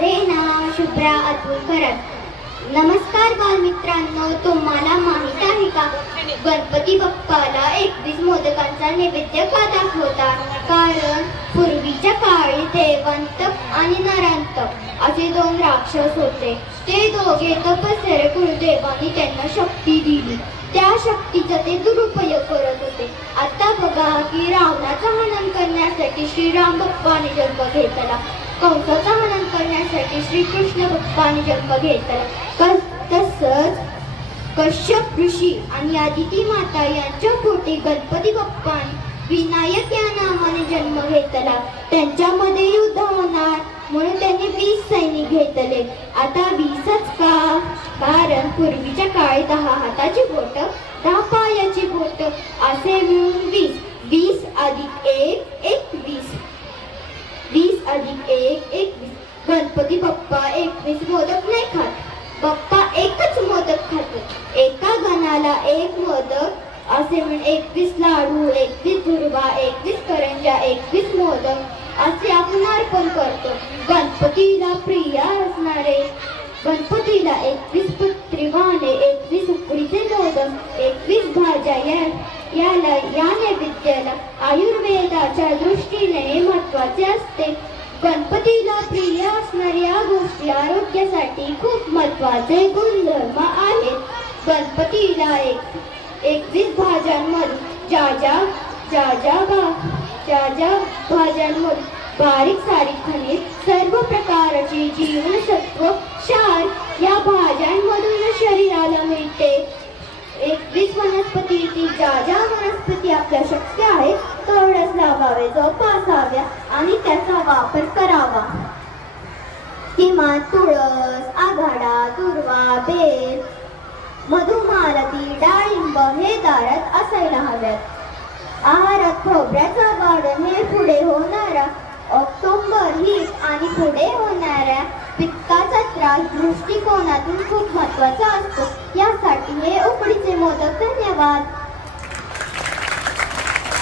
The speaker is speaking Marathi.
माझे नाव शुभ्रा अतुल करत नमस्कार बालमित्रांनो तुम्हाला माहीत आहे का? गणपती बाप्पाला एकवीस मोदकांचा नैवेद्य का दाखवतात कारण पूर्वीच्या काळी देवांतक आणि नरांतक असे दोन राक्षस होते. ते दोघे तपस्या करून त्यांना शक्ती दिली. त्या शक्तीचा ते दुरुपयोग करत होते. आता बघा की रावणाचा हनन करण्यासाठी श्रीराम बाप्पाने जन्म घेतला. हो, कंसाचा हनन करण्यासाठी श्रीकृष्ण बाप्पाने जन्म घेतला. तसंच कश्यप ऋषी आणि आदिती माता यांच्या पोटी गणपती बाप्पाने विनायक या नावाने जन्म घेतला. त्यांच्यामध्ये युद्ध होणार म्हणून त्यांनी वीस सैनिक घेतले. आता वीसच का? कारण पूर्वीच्या काळी दहा हाताची बोट दहा पायाची बोट असे मिळून वीस वीस अधिक अधिक एक एकवीस गणपती बाप्पा एकवीस मोदक नाही खात. बाप्पा एकच मोदक खातो. एका गणाला एक मोदक. असे म्हणून एकवीस लाडू एकवीस दुर्वा एकवीस करंजा एकवीस मोदक. असे आपण अर्पण करतो. गणपतीला प्रिया असणारे. गणपतीला एकवीस पत्रिवाने एकवीस उकडीचे मोदक एकवीस भाज्या या याला या नैवेद्याला आयुर्वेदाच्या दृष्टीने महत्त्वाचे असते. गणपतीला प्रिय असणाऱ्या गोष्टी आरोग्यासाठी खूप महत्त्वाचे गुणधर्म आहेत. गणपतीला एक एकवीस भाज्यांमधून ज्या ज्या ज्या ज्या भा ज्या ज्या भाज्यांमधून बारीक सारीक खनिज सर्व प्रकारची जीवनसत्व क्षार या भाज्यांमधून शरीराला मिळते. एकवीस वनस्पती ज्या ज्या वनस्पती आपल्या शक्य आहे तेवढ्याच लावावे जोपासाव्या आणि त्या वापर करावा. किमान तुळस आघाडा दुर्वा बेल मधुमालती डाळिंब हे दारात असायला हव्यात. आहारात खोबऱ्याचा गार्डन हे पुढे होणारा. ऑक्टोबर ही आणि पुढे होणाऱ्या पित्ताचा त्रास दृष्टिकोनातून खूप महत्त्वाचा असतो. यासाठी हे उकडीचे मोदक धन्यवाद.